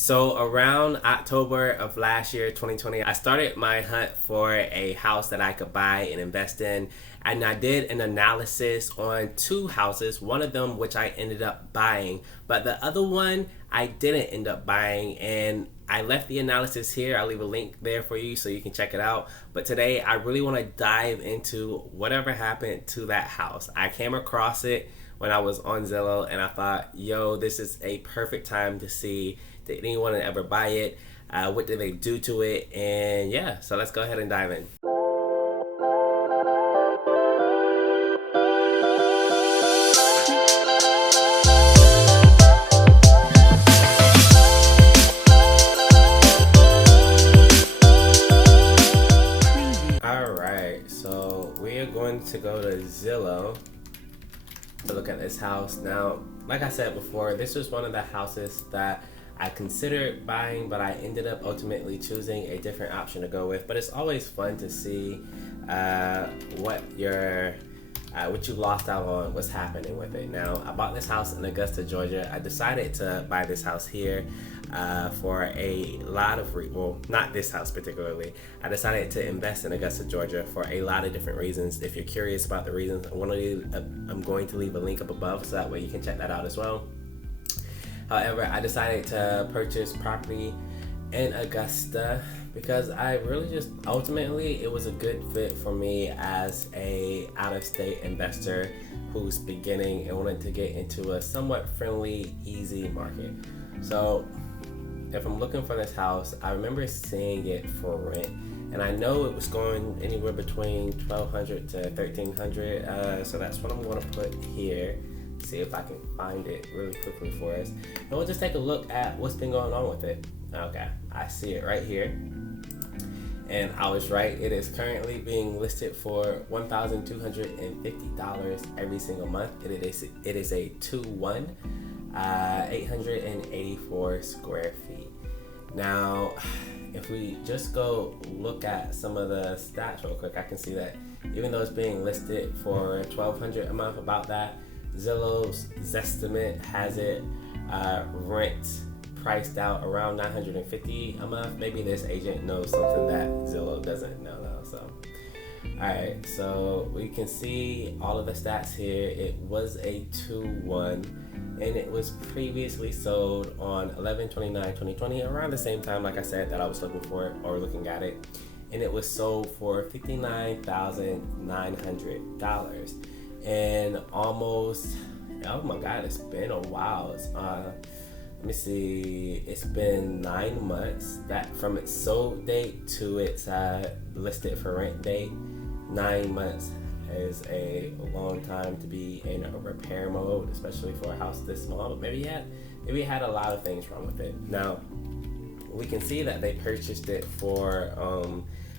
So around October of last year, 2020, I started my hunt for a house that I could buy and invest in. And I did an analysis on two houses, one of them which I ended up buying, but the other one I didn't end up buying. And I left the analysis here. I'll leave a link there for you so you can check it out. But today I really want to dive into whatever happened to that house. I came across it when I was on Zillow and I thought, yo, this is a perfect time to see, did anyone ever buy it? What did they do to it? And yeah, so let's go ahead and dive in. Alright, so we are going to go to Zillow to look at this house. Now, like I said before, this was one of the houses that I considered buying, but I ended up ultimately choosing a different option to go with. But it's always fun to see what you lost out on, what's happening with it. Now, I bought this house in Augusta, Georgia. I decided to buy this house here for a lot of well, not this house particularly. I decided to invest in Augusta, Georgia for a lot of different reasons. If you're curious about the reasons, I'm going to leave a link up above so that way you can check that out as well. However, I decided to purchase property in Augusta because I really just ultimately it was a good fit for me as a out-of-state investor who's beginning and wanted to get into a somewhat friendly, easy market. So if I'm looking for this house, I remember seeing it for rent, and I know it was going anywhere between $1,200 to $1,300. So that's what I'm going to put here. See if I can find it really quickly for us. And we'll just take a look at what's been going on with it. Okay, I see it right here. And I was right. It is currently being listed for $1,250 every single month. It is a 2-1, 884 square feet. Now, if we just go look at some of the stats real quick, I can see that even though it's being listed for $1,200 a month, about that, Zillow's Zestimate has it rent priced out around $950 a month. Maybe this agent knows something that Zillow doesn't know though. So, alright, so we can see all of the stats here. It was a 2-1, and it was previously sold on 11/29/2020, around the same time, like I said, that I was looking for it or looking at it, and it was sold for $59,900. And almost, oh my god, it's been a while. Let me see, it's been 9 months that from its sold date to its listed for rent date. 9 months is a long time to be in a repair mode, especially for a house this small. But maybe it had a lot of things wrong with it. Now we can see that they purchased it for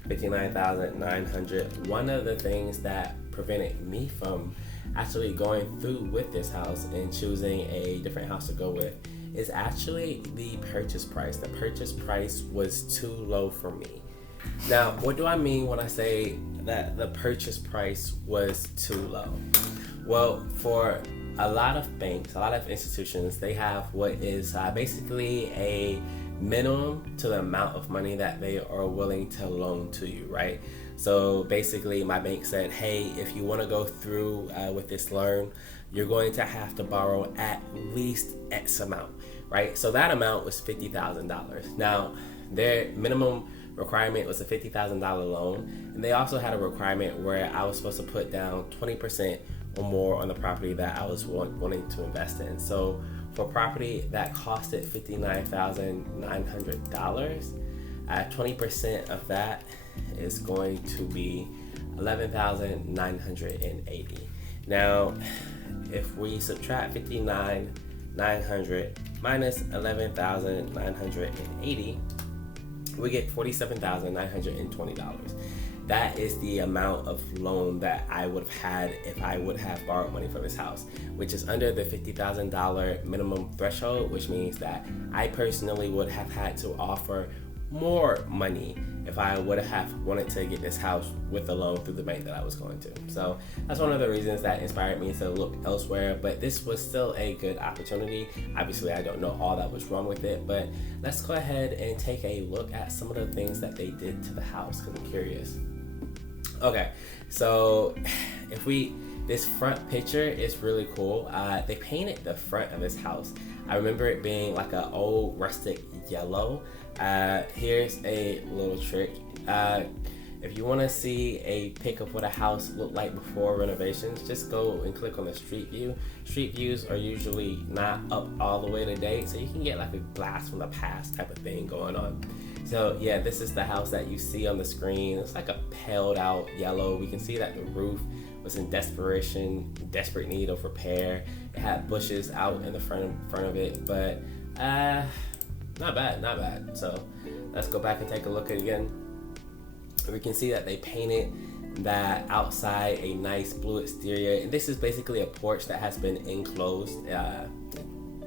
$59,900. One of the things that prevented me from actually going through with this house and choosing a different house to go with is actually the purchase price. The purchase price was too low for me. Now, what do I mean when I say that the purchase price was too low? Well, for a lot of banks, a lot of institutions, they have what is basically a minimum to the amount of money that they are willing to loan to you, right? So basically my bank said, hey, if you want to go through with this loan, you're going to have to borrow at least X amount, right? So that amount was $50,000. Now, their minimum requirement was a $50,000 loan, and they also had a requirement where I was supposed to put down 20% or more on the property that I was wanting to invest in. So for property that costed $59,900, 20% of that is going to be $11,980. Now, if we subtract $59,900 minus $11,980, we get $47,920. That is the amount of loan that I would have had if I would have borrowed money for this house, which is under the $50,000 minimum threshold, which means that I personally would have had to offer more money if I would have wanted to get this house with the loan through the bank that I was going to. So that's one of the reasons that inspired me to look elsewhere, but this was still a good opportunity. Obviously, I don't know all that was wrong with it, but let's go ahead and take a look at some of the things that they did to the house because I'm curious. Okay, so this front picture is really cool. They painted the front of this house. I remember it being like an old rustic yellow. Here's a little trick. If you want to see a pic of what a house looked like before renovations, just go and click on the street view. Street views are usually not up all the way to date, so you can get like a blast from the past type of thing going on. So yeah, this is the house that you see on the screen. It's like a paled out yellow. We can see that the roof was in desperate need of repair. It had bushes out in the front of it, but not bad. So let's go back and take a look at it again. We can see that they painted that outside a nice blue exterior, and this is basically a porch that has been enclosed.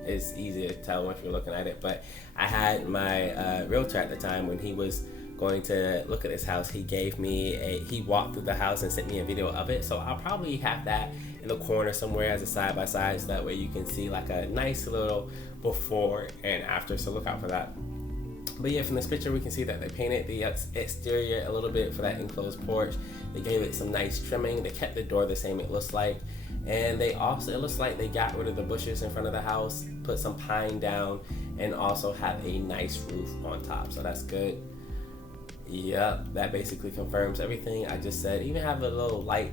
It's easy to tell if you're looking at it, but I had my realtor at the time when he was going to look at this house. He walked through the house and sent me a video of it, so I'll probably have that in the corner somewhere as a side by side, so that way you can see like a nice little before and after, so look out for that. But yeah, from this picture we can see that they painted the exterior a little bit for that enclosed porch. They gave it some nice trimming. They kept the door the same, it looks like. And it looks like they got rid of the bushes in front of the house, put some pine down, and also have a nice roof on top, so that's good. Yep, that basically confirms everything I just said. Even have a little light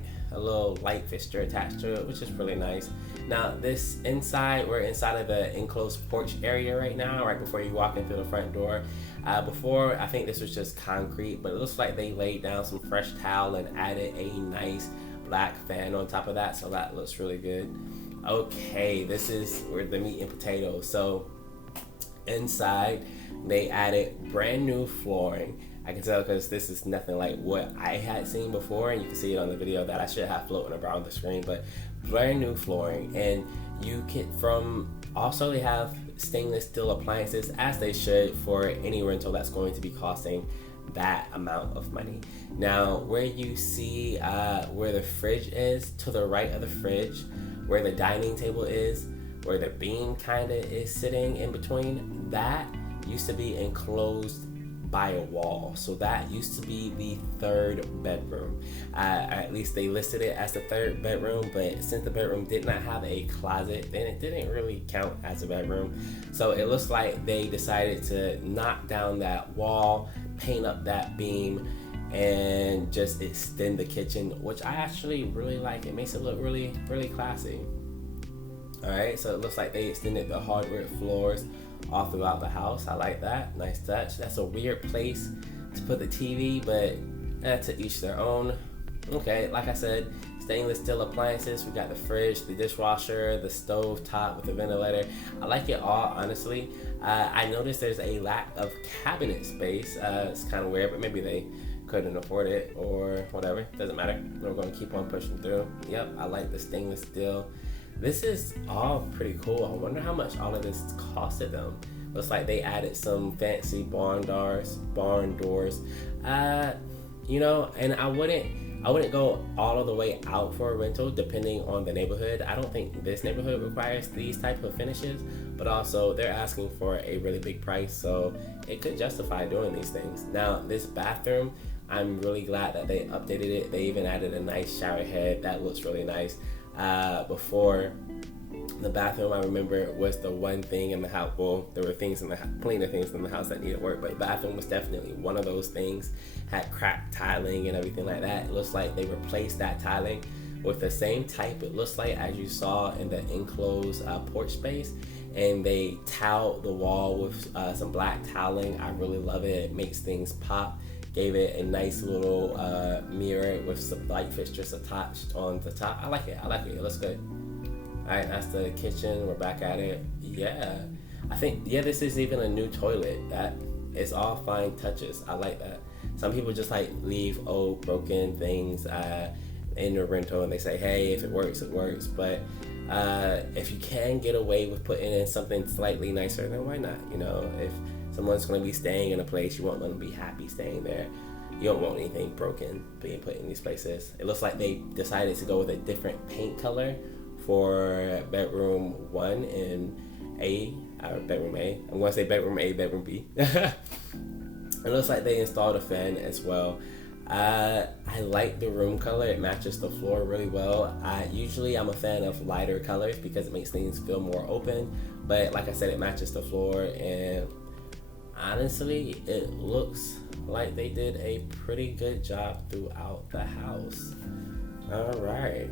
fixture attached to it, which is really nice. Now this we're inside of the enclosed porch area right now, right before you walk into the front door. Before, I think this was just concrete, but it looks like they laid down some fresh tile and added a nice black fan on top of that, so that looks really good. Okay, this is where the meat and potatoes. So inside they added brand new flooring. I can tell because this is nothing like what I had seen before, and you can see it on the video that I should have floating around the screen, but brand new flooring. And also they have stainless steel appliances, as they should for any rental that's going to be costing that amount of money. Now where you see where the fridge is, to the right of the fridge, where the dining table is, where the beam kind of is sitting in between, that used to be enclosed by a wall. So that used to be the third bedroom. At least they listed it as the third bedroom, but since the bedroom did not have a closet, then it didn't really count as a bedroom. So it looks like they decided to knock down that wall, paint up that beam, and just extend the kitchen, which I actually really like. It makes it look really, really classy. Alright, so it looks like they extended the hardwood floors all throughout the house. I like that. Nice touch. That's a weird place to put the TV, but to each their own. Okay, like I said, stainless steel appliances. We got the fridge, the dishwasher, the stove top with the ventilator. I like it all, honestly. I noticed there's a lack of cabinet space. It's kind of weird, but maybe they couldn't afford it or whatever. Doesn't matter. We're going to keep on pushing through. Yep, I like the stainless steel. This is all pretty cool. I wonder how much all of this costed them. Looks like they added some fancy barn doors. And I wouldn't go all of the way out for a rental depending on the neighborhood. I don't think this neighborhood requires these type of finishes, but also they're asking for a really big price, so it could justify doing these things. Now this bathroom, I'm really glad that they updated it. They even added a nice shower head that looks really nice. Before, the bathroom, I remember, was the one thing in the house. Well, there were plenty of things in the house that needed work, but the bathroom was definitely one of those things. Had cracked tiling and everything like that. It looks like they replaced that tiling with the same type, it looks like, as you saw in the enclosed porch space, and they tiled the wall with some black tiling. I really love it. It makes things pop. Gave it a nice little mirror with some light fixtures attached on the top. I like it. It looks good. Alright, that's the kitchen. We're back at it. Yeah. I think, this is even a new toilet. That is all fine touches. I like that. Some people just like leave old broken things in the rental and they say, hey, if it works, it works. But if you can get away with putting in something slightly nicer, then why not? If someone's going to be staying in a place, you want them to be happy staying there. You don't want anything broken being put in these places. It looks like they decided to go with a different paint color for bedroom 1 and bedroom A. I'm going to say bedroom A, bedroom B. It looks like they installed a fan as well. I like the room color. It matches the floor really well. Usually I'm a fan of lighter colors because it makes things feel more open. But like I said, it matches the floor, and honestly, it looks like they did a pretty good job throughout the house. All right.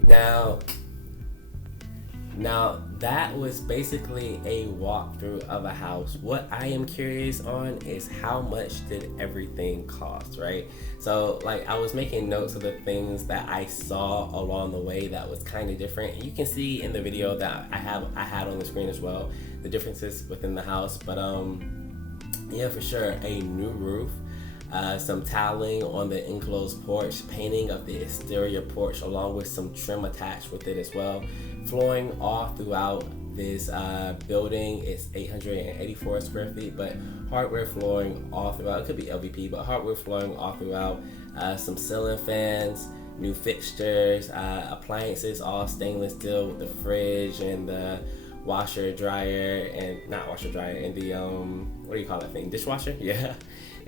Now that was basically a walkthrough of a house. What I am curious on is how much did everything cost, right? So like I was making notes of the things that I saw along the way that was kind of different. And you can see in the video that I had on the screen as well, the differences within the house. But yeah, for sure, a new roof, some tiling on the enclosed porch, painting of the exterior porch along with some trim attached with it as well. Flooring all throughout this building. It's 884 square feet, but hardware flooring all throughout. It could be LVP, but hardware flooring all throughout. Some ceiling fans, new fixtures, appliances, all stainless steel with the fridge and the washer dryer, and not washer dryer, and the what do you call that thing, dishwasher? Yeah.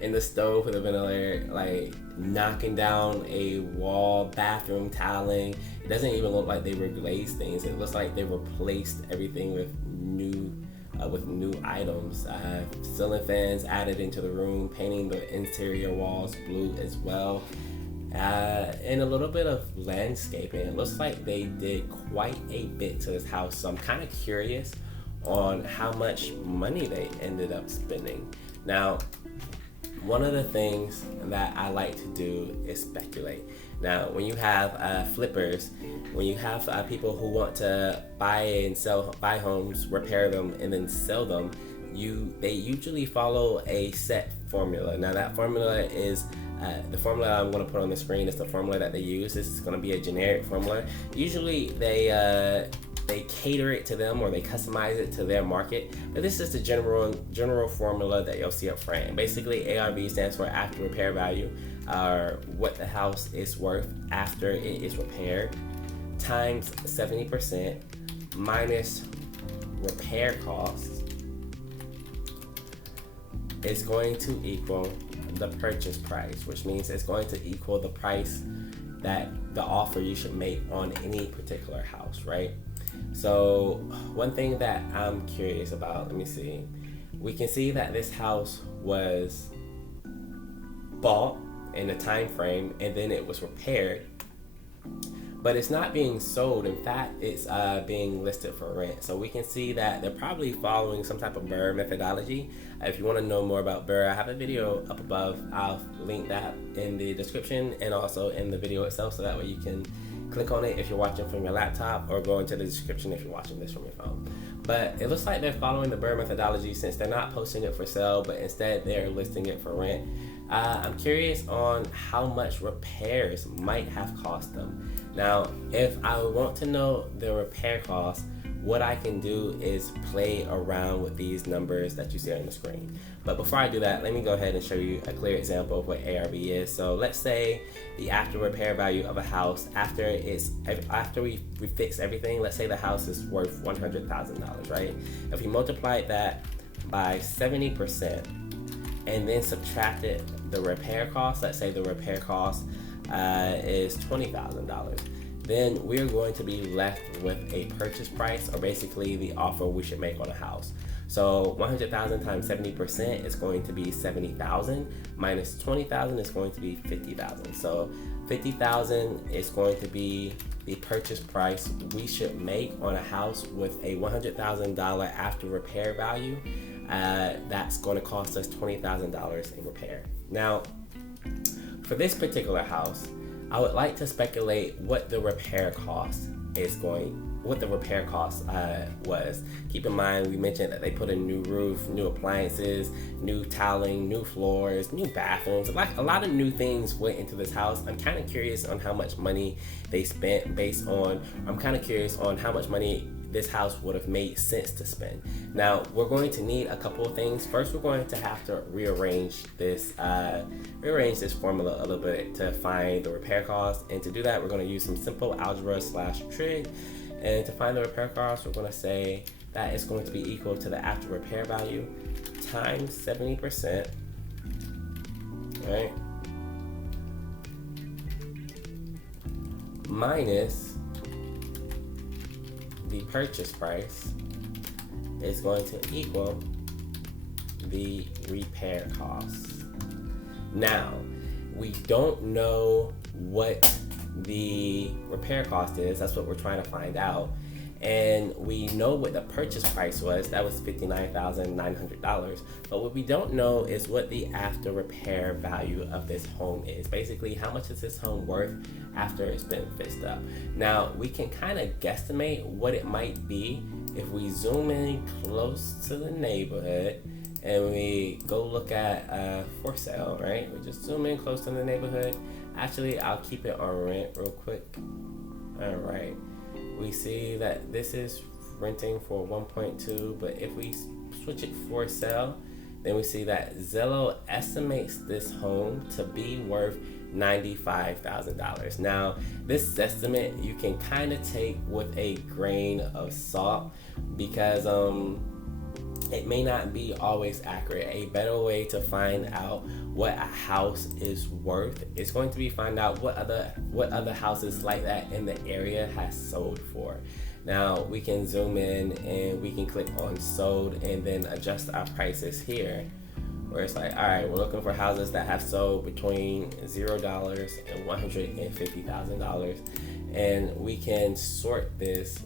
And the stove with a ventilator, like knocking down a wall, bathroom tiling. It doesn't even look like they reglazed things. It looks like they replaced everything with new items. Ceiling fans added into the room, painting the interior walls blue as well. And a little bit of landscaping. It looks like they did quite a bit to this house. So I'm kind of curious on how much money they ended up spending. Now, one of the things that I like to do is speculate. Now, when you have flippers, when you have people who want to buy homes, repair them, and then sell them, they usually follow a set formula. Now, that formula is the formula I'm going to put on the screen is the formula that they use. This is going to be a generic formula. Usually, they cater it to them, or they customize it to their market. But this is the general formula that you'll see up front. And basically, ARV stands for after repair value, or what the house is worth after it is repaired, times 70% minus repair costs is going to equal the purchase price, which means it's going to equal the price that the offer you should make on any particular house, right? So one thing that I'm curious about, let me see. We can see that this house was bought in a time frame and then it was repaired, but it's not being sold. In fact, it's being listed for rent. So we can see that they're probably following some type of BRRRR methodology. If you want to know more about BRRRR, I have a video up above. I'll link that in the description and also in the video itself, so that way you can click on it if you're watching from your laptop, or go into the description if you're watching this from your phone. But it looks like they're following the BRRRR methodology, since they're not posting it for sale, but instead they're listing it for rent. I'm curious on how much repairs might have cost them. Now, if I want to know the repair costs, what I can do is play around with these numbers that you see on the screen. But before I do that, let me go ahead and show you a clear example of what ARV is. So let's say the after repair value of a house, after we fix everything, let's say the house is worth $100,000, right? If we multiplied that by 70% and then subtracted the repair cost, let's say the repair cost is $20,000, then we're going to be left with a purchase price, or basically the offer we should make on a house. So 100,000 times 70% is going to be 70,000, minus 20,000 is going to be 50,000. So 50,000 is going to be the purchase price we should make on a house with a $100,000 after repair value. That's going to cost us $20,000 in repair. Now, for this particular house, I would like to speculate what the repair cost was. Keep in mind, we mentioned that they put a new roof, new appliances, new tiling, new floors, new bathrooms. Like a lot of new things went into this house. I'm kind of curious on how much money they spent I'm kind of curious on how much money this house would have made sense to spend. Now we're going to need a couple of things. First, we're going to have to rearrange this formula a little bit to find the repair cost. And to do that, we're going to use some simple algebra / trig. And to find the repair cost, we're going to say that it's going to be equal to the after repair value times 70%, right? Minus the purchase price is going to equal the repair costs. Now, we don't know what the repair cost is. That's what we're trying to find out. And we know what the purchase price was. That was $59,900. But what we don't know is what the after repair value of this home is. Basically, how much is this home worth after it's been fixed up? Now, we can kind of guesstimate what it might be if we zoom in close to the neighborhood and we go look at for sale, right? We just zoom in close to the neighborhood. Actually, I'll keep it on rent real quick. All right. We see that this is renting for 1.2, but if we switch it for sale, then we see that Zillow estimates this home to be worth $95,000. Now, this estimate you can kind of take with a grain of salt because it may not be always accurate. A better way to find out what a house is worth is going to be find out what other houses like that in the area has sold for. Now we can zoom in and we can click on sold and then adjust our prices here, where it's like, all right, we're looking for houses that have sold between $0 and $150,000, and we can sort this.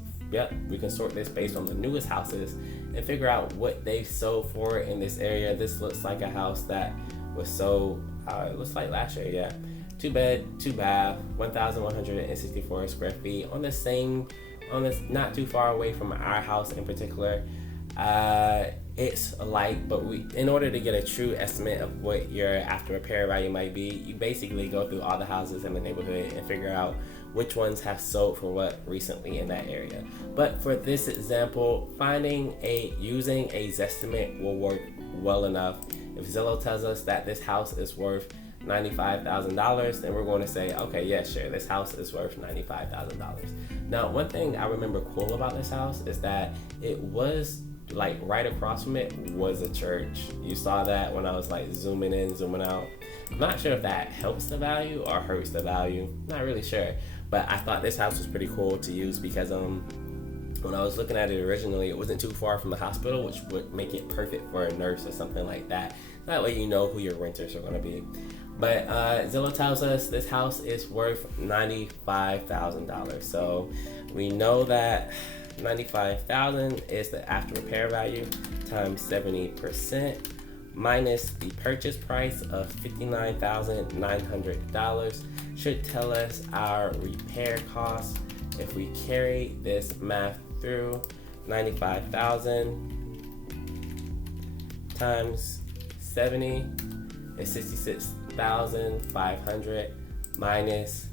We can sort this based on the newest houses and figure out what they sold for in this area. This looks like a house that was sold, it looks like last year, yeah. 2 bed, 2 bath, 1,164 square feet on this, not too far away from our house in particular. It's alike, but in order to get a true estimate of what your after repair value might be, you basically go through all the houses in the neighborhood and figure out which ones have sold for what recently in that area. But for this example, using a Zestimate will work well enough. If Zillow tells us that this house is worth $95,000, then we're going to say, okay, yeah, sure, this house is worth $95,000. Now, one thing I remember cool about this house is that it was like right across from it was a church. You saw that when I was like zooming in, zooming out. I'm not sure if that helps the value or hurts the value. Not really sure. But I thought this house was pretty cool to use because when I was looking at it originally, it wasn't too far from the hospital, which would make it perfect for a nurse or something like that. That way you know who your renters are going to be. But Zillow tells us this house is worth $95,000. So we know that $95,000 is the after repair value times 70% minus the purchase price of $59,900 should tell us our repair costs. If we carry this math through, 95,000 times 70 is 66,500 minus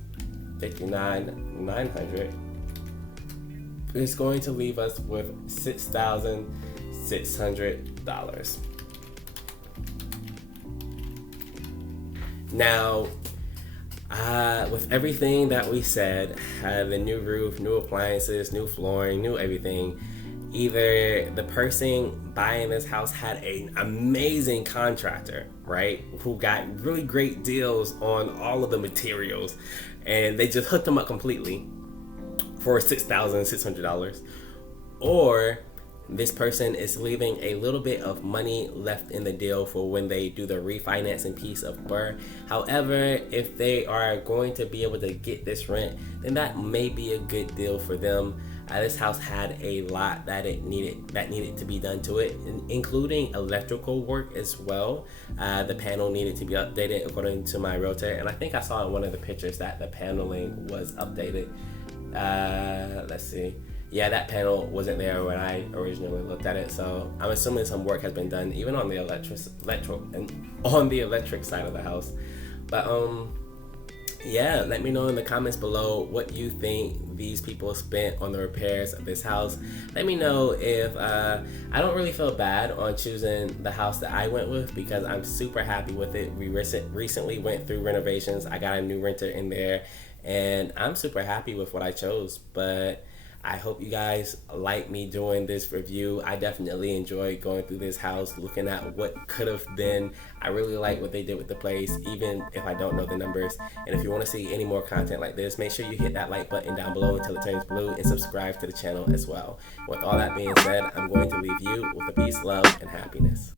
59,900 is going to leave us with $6,600. Now, with everything that we said, the new roof, new appliances, new flooring, new everything, either the person buying this house had an amazing contractor, right, who got really great deals on all of the materials, and they just hooked them up completely for $6,600, or this person is leaving a little bit of money left in the deal for when they do the refinancing piece of Burr. However, if they are going to be able to get this rent, then that may be a good deal for them. This house had a lot that needed to be done to it, including electrical work as well. The panel needed to be updated according to my realtor, and I think I saw in one of the pictures that the paneling was updated. Let's see. Yeah, that panel wasn't there when I originally looked at it, so I'm assuming some work has been done even on the electric side of the house. But yeah, let me know in the comments below what you think these people spent on the repairs of this house. Let me know if I don't really feel bad on choosing the house that I went with because I'm super happy with it. We recently went through renovations. I got a new renter in there, and I'm super happy with what I chose. But I hope you guys like me doing this review. I definitely enjoyed going through this house, looking at what could have been. I really like what they did with the place, even if I don't know the numbers. And if you want to see any more content like this, make sure you hit that like button down below until it turns blue and subscribe to the channel as well. With all that being said, I'm going to leave you with a peace, love, and happiness.